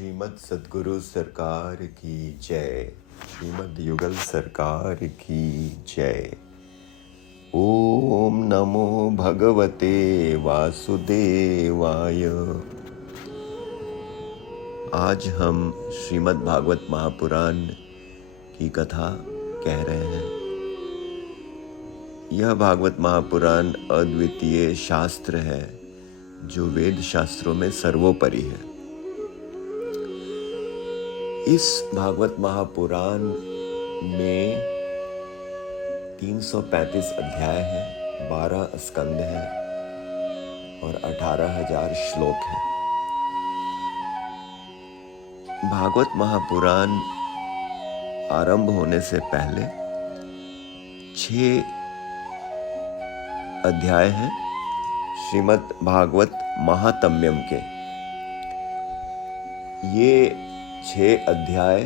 श्रीमद् सद्गुरु सरकार की जय। श्रीमद् युगल सरकार की जय। ओम नमो भगवते वासुदेवाय। आज हम श्रीमद् भागवत महापुराण की कथा कह रहे हैं। यह भागवत महापुराण अद्वितीय शास्त्र है जो वेद शास्त्रों में सर्वोपरि है। इस भागवत महापुराण में 335 अध्याय हैं, 12 स्कंद हैं और 18,000 श्लोक हैं। भागवत महापुराण आरंभ होने से पहले 6 अध्याय हैं श्रीमद् भागवत महात्म्यम के। ये 6 अध्याय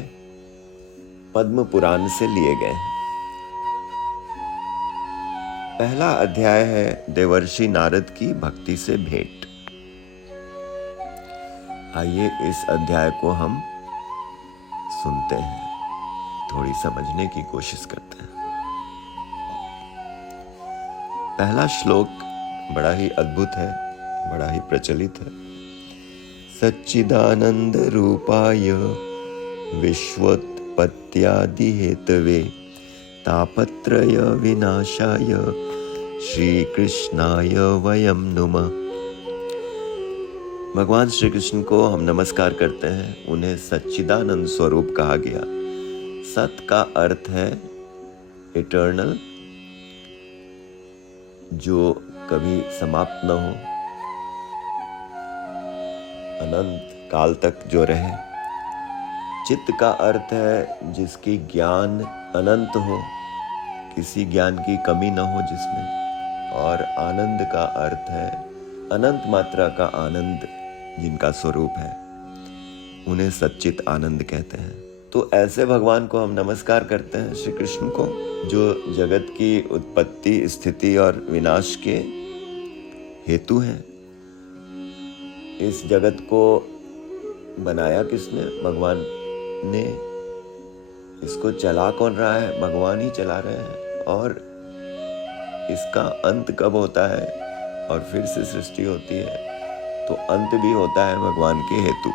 पद्म पुराण से लिए गए हैं। पहला अध्याय है देवर्षि नारद की भक्ति से भेंट। आइए इस अध्याय को हम सुनते हैं, थोड़ी समझने की कोशिश करते हैं। पहला श्लोक बड़ा ही अद्भुत है, बड़ा ही प्रचलित है। सच्चिदानंद रूपाय विश्वोत्पत्त्यादि हेतवे तापत्रय विनाशाय श्री कृष्णाय वयम नुमः। भगवान श्री कृष्ण को हम नमस्कार करते हैं। उन्हें सच्चिदानंद स्वरूप कहा गया। सत का अर्थ है इटर्नल, जो कभी समाप्त न हो, अनंत काल तक जो रहे। चित्त का अर्थ है जिसकी ज्ञान अनंत हो, किसी ज्ञान की कमी न हो जिसमें। और आनंद का अर्थ है अनंत मात्रा का आनंद जिनका स्वरूप है, उन्हें सच्चित आनंद कहते हैं। तो ऐसे भगवान को हम नमस्कार करते हैं, श्री कृष्ण को, जो जगत की उत्पत्ति, स्थिति और विनाश के हेतु हैं। इस जगत को बनाया किसने? भगवान ने। इसको चला कौन रहा है? भगवान ही चला रहे हैं। और इसका अंत कब होता है और फिर से सृष्टि होती है, तो अंत भी होता है भगवान के हेतु।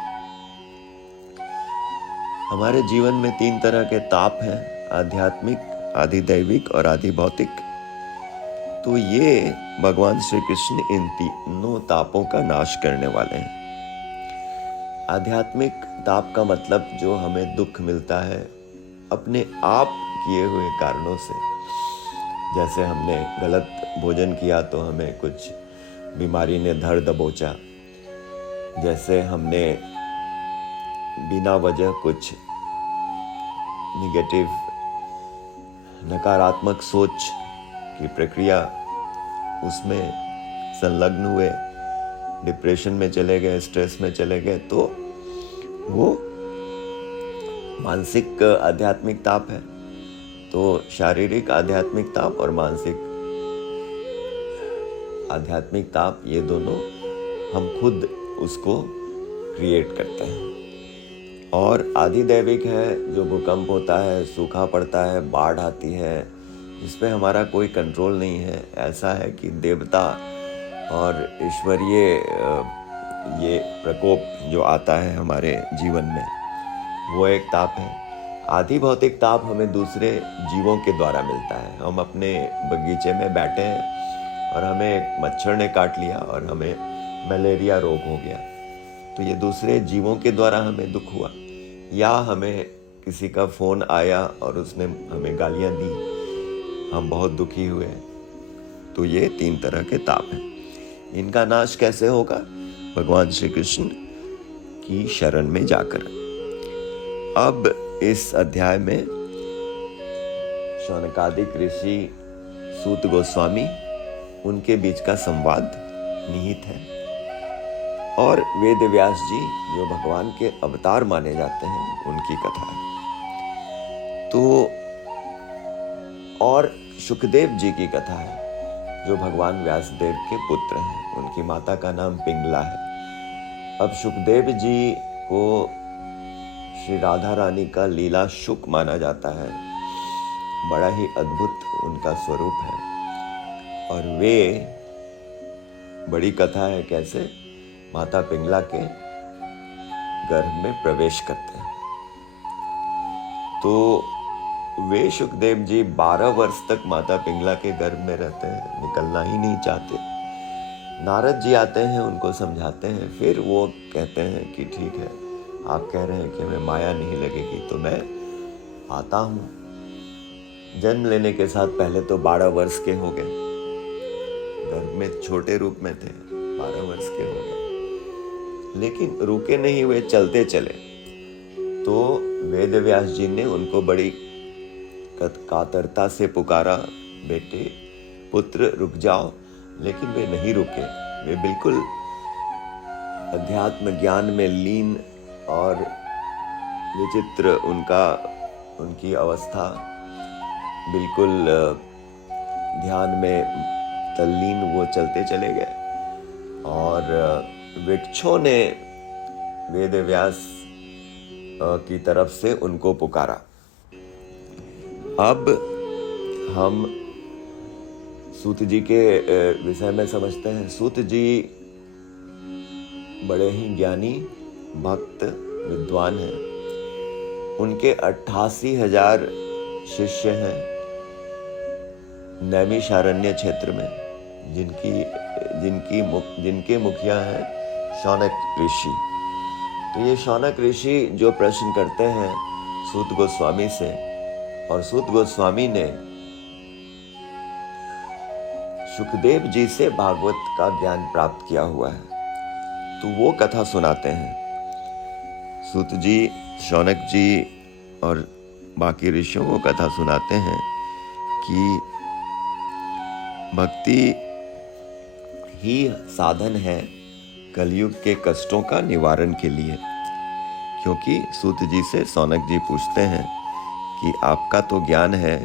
हमारे जीवन में 3 तरह के ताप हैं, आध्यात्मिक, आधिदैविक और आधिभौतिक। तो ये भगवान श्री कृष्ण इन तीनों तापों का नाश करने वाले हैं। आध्यात्मिक ताप का मतलब जो हमें दुख मिलता है अपने आप किए हुए कारणों से। जैसे हमने गलत भोजन किया तो हमें कुछ बीमारी ने धर दबोचा। जैसे हमने बिना वजह कुछ निगेटिव, नकारात्मक सोच की प्रक्रिया उसमें संलग्न हुए, डिप्रेशन में चले गए, स्ट्रेस में चले गए, तो वो मानसिक आध्यात्मिक ताप है। तो शारीरिक आध्यात्मिक ताप और मानसिक आध्यात्मिक ताप, ये दोनों हम खुद उसको क्रिएट करते हैं। और आधिदैविक है जो भूकंप होता है, सूखा पड़ता है, बाढ़ आती है, जिस पे हमारा कोई कंट्रोल नहीं है। ऐसा है कि देवता और ईश्वरीय ये प्रकोप जो आता है हमारे जीवन में, वो एक ताप है। आधिभौतिक ताप हमें दूसरे जीवों के द्वारा मिलता है। हम अपने बगीचे में बैठे हैं और हमें एक मच्छर ने काट लिया और हमें मलेरिया रोग हो गया, तो ये दूसरे जीवों के द्वारा हमें दुख हुआ। या हमें किसी का फ़ोन आया और उसने हमें गालियाँ दी, हम बहुत दुखी हुए। तो ये 3 तरह के ताप हैं। इनका नाश कैसे होगा? भगवान श्री कृष्ण की शरण में जाकर। अब इस अध्याय में शौनकादिक ऋषि, सूत गोस्वामी, उनके बीच का संवाद निहित है। और वेद व्यास जी, जो भगवान के अवतार माने जाते हैं, उनकी कथा है। तो और सुखदेव जी की कथा है, जो भगवान व्यासदेव के पुत्र हैं। उनकी माता का नाम पिंगला है। अब सुखदेव जी को श्री राधा रानी का लीला शुक माना जाता है। बड़ा ही अद्भुत उनका स्वरूप है। और वे, बड़ी कथा है कैसे माता पिंगला के गर्भ में प्रवेश करते हैं। तो वे सुखदेव जी 12 वर्ष तक माता पिंगला के गर्भ में रहते हैं, निकलना ही नहीं चाहते। नारद जी आते हैं, उनको समझाते हैं, फिर वो कहते हैं कि ठीक है, आप कह रहे हैं कि हमें माया नहीं लगेगी तो मैं आता हूँ। जन्म लेने के साथ पहले तो 12 वर्ष के हो गए, गर्भ में छोटे रूप में थे, 12 वर्ष के हो गए, लेकिन रुके नहीं हुए, चलते चले। तो वेद व्यास जी ने उनको बड़ी कातरता से पुकारा, बेटे पुत्र रुक जाओ, लेकिन वे नहीं रुके। वे बिल्कुल अध्यात्म ज्ञान में लीन और विचित्र उनकी अवस्था, बिल्कुल ध्यान में तल्लीन वो चलते चले गए। और वृक्षों ने वेद व्यास की तरफ से उनको पुकारा। अब हम सूत जी के विषय में समझते हैं। सूत जी बड़े ही ज्ञानी, भक्त, विद्वान हैं। उनके 88,000 शिष्य हैं नैमिषारण्य क्षेत्र में, जिनके मुखिया हैं शौनक ऋषि। तो ये शौनक ऋषि जो प्रश्न करते हैं सूत गोस्वामी से, और सूत गोस्वामी ने सुखदेव जी से भागवत का ज्ञान प्राप्त किया हुआ है, तो वो कथा सुनाते हैं। सूत जी, शौनक जी और बाकी ऋषियों को कथा सुनाते हैं कि भक्ति ही साधन है कलयुग के कष्टों का निवारण के लिए। क्योंकि सूत जी से शौनक जी पूछते हैं कि आपका तो ज्ञान है,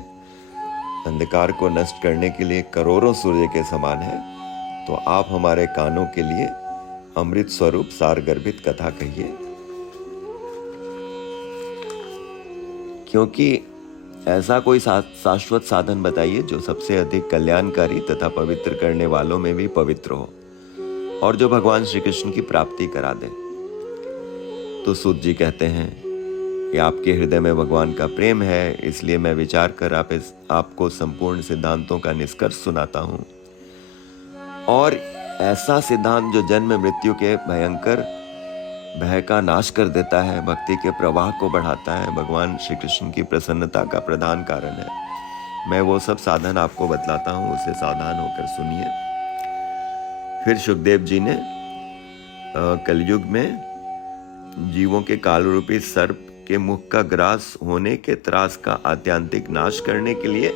अंधकार को नष्ट करने के लिए करोड़ों सूर्य के समान है, तो आप हमारे कानों के लिए अमृत स्वरूप सार गर्भित कथा कहिए। क्योंकि ऐसा कोई शाश्वत साधन बताइए जो सबसे अधिक कल्याणकारी तथा पवित्र करने वालों में भी पवित्र हो और जो भगवान श्री कृष्ण की प्राप्ति करा दे। तो सूत जी कहते हैं कि आपके हृदय में भगवान का प्रेम है, इसलिए मैं विचार कर आपको संपूर्ण सिद्धांतों का निष्कर्ष सुनाता हूँ। और ऐसा सिद्धांत जो जन्म मृत्यु के भयंकर भय का नाश कर देता है, भक्ति के प्रवाह को बढ़ाता है, भगवान श्री कृष्ण की प्रसन्नता का प्रधान कारण है। मैं वो सब साधन आपको बतलाता हूँ, उसे सावधान होकर सुनिए। फिर सुखदेव जी ने कलयुग में जीवों के काल रूपी सर्प के मुख का ग्रास होने के त्रास का आत्यंतिक नाश करने के लिए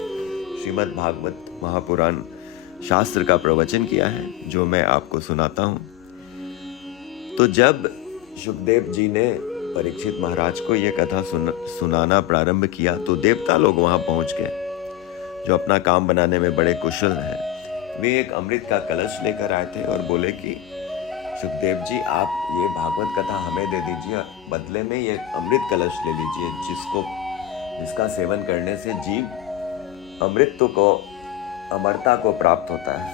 श्रीमद् भागवत महापुराण शास्त्र का प्रवचन किया है, जो मैं आपको सुनाता हूँ। तो जब सुखदेव जी ने परीक्षित महाराज को यह कथा सुनाना प्रारंभ किया, तो देवता लोग वहां पहुंच गए, जो अपना काम बनाने में बड़े कुशल हैं। वे एक अमृत का कलश लेकर आए थे और बोले कि सुखदेव जी, आप ये भागवत कथा हमें दे दीजिए, बदले में ये अमृत कलश ले लीजिए, जिसका सेवन करने से जीव अमृत को, अमरता को प्राप्त होता है।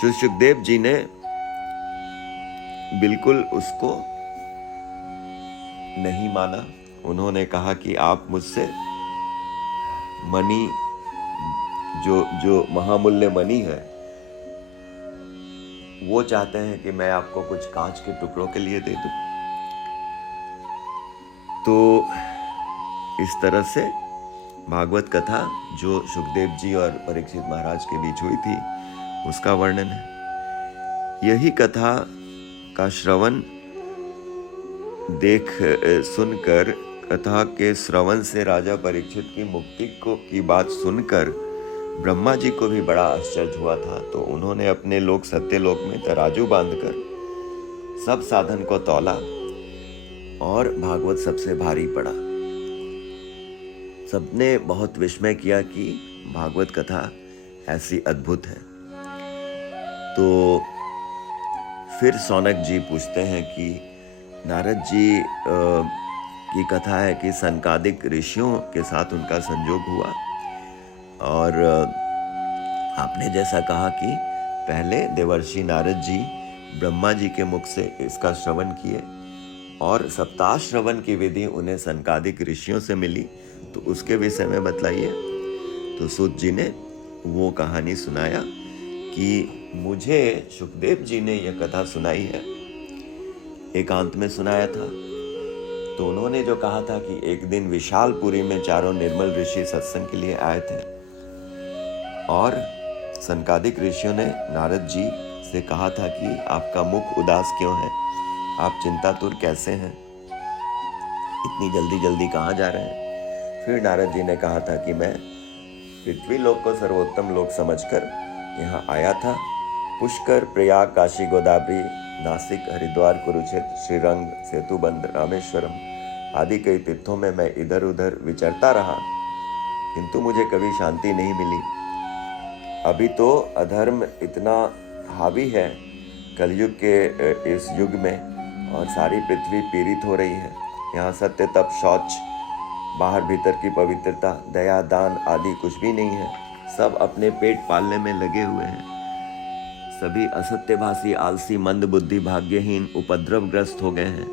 श्री सुखदेव जी ने बिल्कुल उसको नहीं माना। उन्होंने कहा कि आप मुझसे मणि, जो महामूल्य मणि है, वो चाहते हैं कि मैं आपको कुछ कांच के टुकड़ों के लिए दे दूं। तो इस तरह से भागवत कथा जो सुखदेव जी और परीक्षित महाराज के बीच हुई थी, उसका वर्णन है। यही कथा का श्रवण सुनकर, कथा के श्रवण से राजा परीक्षित की मुक्ति की बात सुनकर ब्रह्मा जी को भी बड़ा आश्चर्य हुआ था। तो उन्होंने अपने लोक सत्यलोक में तराजू बांधकर सब साधन को तौला और भागवत सबसे भारी पड़ा। सबने बहुत विस्मय किया कि भागवत कथा ऐसी अद्भुत है। तो फिर शौनक जी पूछते हैं कि नारद जी की कथा है कि सनकादिक ऋषियों के साथ उनका संयोग हुआ और आपने जैसा कहा कि पहले देवर्षि नारद जी ब्रह्मा जी के मुख से इसका श्रवण किए और सप्ताह श्रवण की विधि उन्हें सनकादिक ऋषियों से मिली, तो उसके विषय में बतलाइए। तो सूत जी ने वो कहानी सुनाया कि मुझे सुखदेव जी ने यह कथा सुनाई है, एकांत में सुनाया था। तो उन्होंने जो कहा था कि एक दिन विशालपुरी में चारों निर्मल ऋषि सत्संग के लिए आए थे और सनकादिक ऋषियों ने नारद जी से कहा था कि आपका मुख उदास क्यों है, आप चिंतातुर कैसे हैं, इतनी जल्दी जल्दी कहाँ जा रहे हैं। फिर नारद जी ने कहा था कि मैं पृथ्वी लोक को सर्वोत्तम लोक समझकर यहाँ आया था। पुष्कर, प्रयाग, काशी, गोदावरी, नासिक, हरिद्वार, कुरुक्षेत्र, श्रीरंग, सेतुबंध, रामेश्वरम आदि कई तीर्थों में मैं इधर उधर विचरता रहा, किंतु मुझे कभी शांति नहीं मिली। अभी तो अधर्म इतना हावी है कलयुग के इस युग में और सारी पृथ्वी पीड़ित हो रही है। यहाँ सत्य, तप, शौच, बाहर भीतर की पवित्रता, दया, दान आदि कुछ भी नहीं है। सब अपने पेट पालने में लगे हुए हैं। सभी असत्यभाषी, आलसी, मंद बुद्धि, भाग्यहीन, उपद्रवग्रस्त हो गए हैं।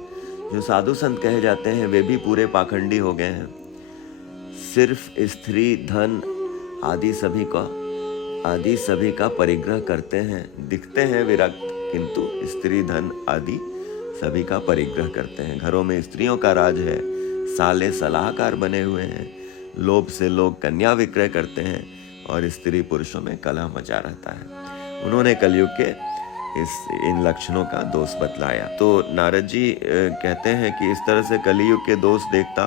जो साधु संत कहे जाते हैं वे भी पूरे पाखंडी हो गए हैं। सिर्फ स्त्री, धन आदि सभी का परिग्रह करते हैं, दिखते हैं विरक्त, किंतु स्त्री, धन आदि सभी का परिग्रह करते हैं। घरों में स्त्रियों का राज है, साले सलाहकार बने हुए हैं। लोभ से लोग कन्या विक्रय करते हैं और स्त्री पुरुषों में कलह मचा रहता है। उन्होंने कलयुग के इन लक्षणों का दोष बतलाया। तो नारद जी कहते हैं कि इस तरह से कलयुग के दोष देखता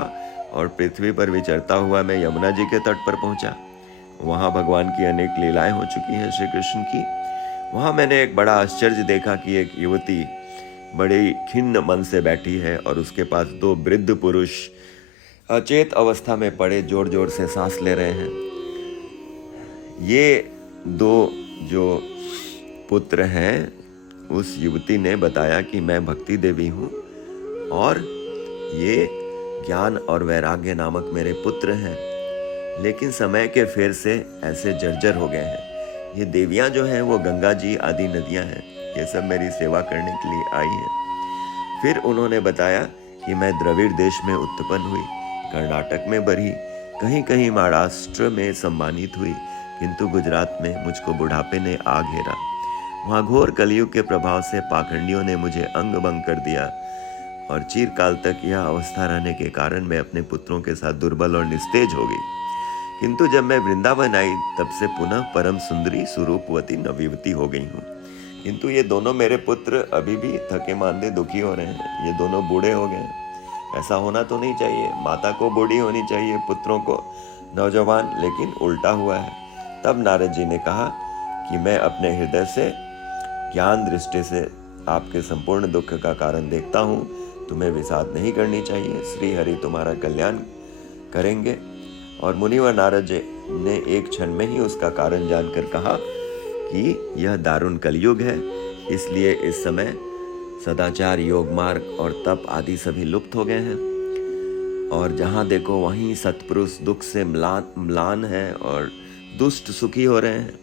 और पृथ्वी पर विचरता हुआ मैं यमुना जी के तट पर पहुंचा। वहां भगवान की अनेक लीलाएं हो चुकी हैं श्री कृष्ण की। वहां मैंने एक बड़ा आश्चर्य देखा कि एक युवती बड़ी खिन्न मन से बैठी है और उसके पास दो वृद्ध पुरुष अचेत अवस्था में पड़े जोर जोर से सांस ले रहे हैं। ये दो जो पुत्र हैं, उस युवती ने बताया कि मैं भक्ति देवी हूँ और ये ज्ञान और वैराग्य नामक मेरे पुत्र हैं, लेकिन समय के फेर से ऐसे जर्जर हो गए हैं। ये देवियाँ जो हैं वो गंगा जी आदि नदियाँ हैं, ये सब मेरी सेवा करने के लिए आई हैं। फिर उन्होंने बताया कि मैं द्रविड़ देश में उत्पन्न हुई, कर्नाटक में बढ़ी, कहीं कहीं महाराष्ट्र में सम्मानित हुई, किंतु गुजरात में मुझको बुढ़ापे ने आ घेरा। वहाँ घोर कलयुग के प्रभाव से पाखंडियों ने मुझे अंग भंग कर दिया और चिरकाल तक यह अवस्था रहने के कारण मैं अपने पुत्रों के साथ दुर्बल और निस्तेज हो गई। किंतु जब मैं वृंदावन आई तब से पुनः परम सुंदरी स्वरूपवती नवयुवती हो गई हूँ। किंतु ये दोनों मेरे पुत्र अभी भी थके मांदे दुखी हो रहे हैं। ये दोनों बूढ़े हो गए हैं। ऐसा होना तो नहीं चाहिए। माता को बूढ़ी होनी चाहिए, पुत्रों को नौजवान, लेकिन उल्टा हुआ है। तब नारद जी ने कहा कि मैं अपने हृदय से ज्ञान दृष्टि से आपके संपूर्ण दुख का कारण देखता हूँ। तुम्हें विषाद नहीं करनी चाहिए, श्री हरि तुम्हारा कल्याण करेंगे। और मुनिवर नारद जी ने एक क्षण में ही उसका कारण जानकर कहा कि यह दारुण कलयुग है, इसलिए इस समय सदाचार, योग मार्ग और तप आदि सभी लुप्त हो गए हैं और जहाँ देखो वहीं सत्पुरुष दुख से म्लान है और दुष्ट सुखी हो रहे हैं।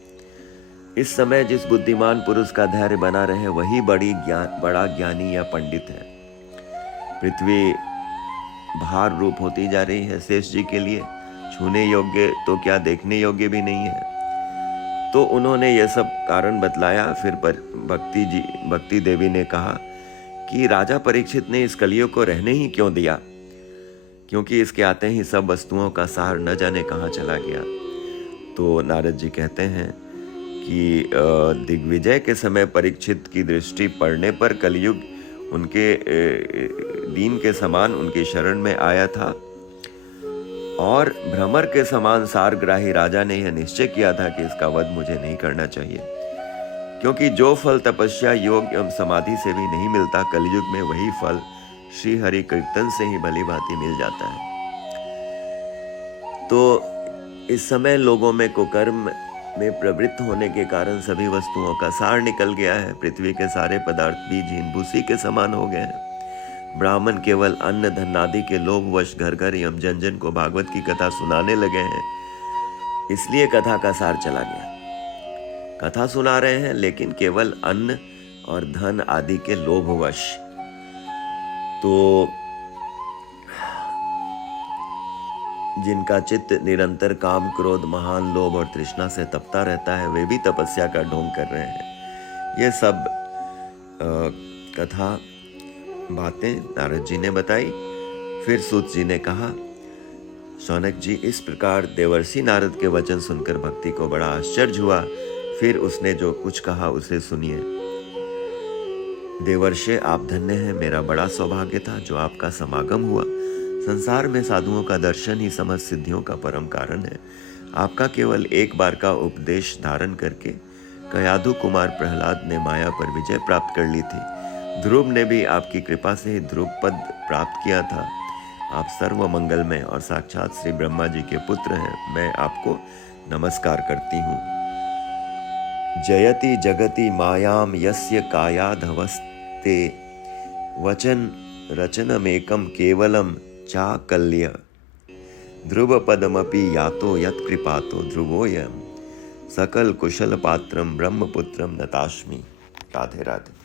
इस समय जिस बुद्धिमान पुरुष का धैर्य बना रहे वही बड़ा ज्ञानी या पंडित है। पृथ्वी भार रूप होती जा रही है शेष जी के लिए, छूने योग्य तो क्या देखने योग्य भी नहीं है। तो उन्होंने यह सब कारण बतलाया। फिर भक्ति देवी ने कहा कि राजा परीक्षित ने इस कलयुग को रहने ही क्यों दिया, क्योंकि इसके आते ही सब वस्तुओं का सार न जाने कहाँ चला गया। तो नारद जी कहते हैं कि दिग्विजय के समय परीक्षित की दृष्टि पड़ने पर कलयुग उनके दीन के समान उनकी शरण में आया था और भ्रमर के समान सारग्राही राजा ने यह निश्चय किया था कि इसका वध मुझे नहीं करना चाहिए, क्योंकि जो फल तपस्या, योग एवं समाधि से भी नहीं मिलता, कलयुग में वही फल श्री हरि कीर्तन से ही भली भांति मिल जाता है। तो इस समय लोगों में कुकर्म में प्रवृत्त होने के कारण सभी वस्तुओं का सार निकल गया है। पृथ्वी के सारे पदार्थ भी झीन भूसी के समान हो गए हैं। ब्राह्मण केवल अन्न धनादि के लोभवश घर घर एवं जन जन को भागवत की कथा सुनाने लगे हैं, इसलिए कथा का सार चला गया। कथा सुना रहे हैं लेकिन केवल अन्न और धन आदि के लोभवश। तो जिनका चित्त निरंतर काम क्रोध महान लोभ और तृष्णा से तपता रहता है, वे भी तपस्या का ढोंग कर रहे हैं। ये सब कथा बातें नारद जी ने बताई। फिर सूत जी ने कहा, शौनक जी, इस प्रकार देवर्षि नारद के वचन सुनकर भक्ति को बड़ा आश्चर्य हुआ। फिर उसने जो कुछ कहा उसे सुनिए। देवर्षि, आप धन्य हैं। मेरा बड़ा सौभाग्य था जो आपका समागम हुआ। संसार में साधुओं का दर्शन ही समस्त सिद्धियों का परम कारण है। आपका केवल एक बार का उपदेश धारण करके कयाधु कुमार प्रहलाद ने माया पर विजय प्राप्त कर ली थी। ध्रुव ने भी आपकी कृपा से ही ध्रुव पद प्राप्त किया था। आप सर्व मंगलमय और साक्षात श्री ब्रह्मा जी के पुत्र हैं। मैं आपको नमस्कार करती हूँ। जयति जगति मायाम यस्य कायाधवस्ते वचन रचनमेकं केवलम चाकल्य ध्रुव पदमपि यातो यत्कृपातो ध्रुवोयम सकल कुशल पात्रम ब्रह्मपुत्रम नतास्मि। राधे राधे।